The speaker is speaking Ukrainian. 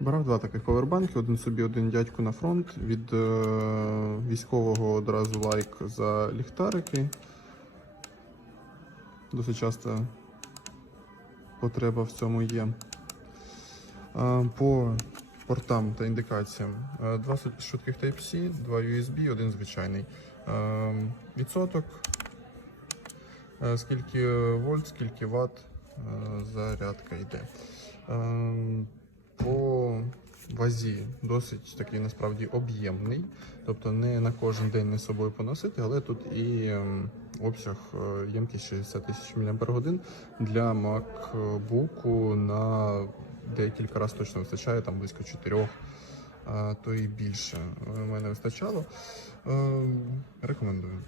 Брав два таких повербанки, один собі, один дядьку на фронт. Від е, військового одразу лайк за ліхтарики. Досить часто потреба в цьому є. Е, По портам та індикаціям. е, Два швидких Type-C, два USB, один звичайний. Е, Відсоток. е, Скільки вольт, скільки ватт е, зарядка йде. Е, вазі досить такий насправді об'ємний. Тобто не на кожен день не з собою поносити, але тут і ем, обсяг е, ємкість 60 тисяч мАч для MacBook на декілька разів точно вистачає, там близько 4, то і більше. У мене вистачало. Ем, Рекомендую.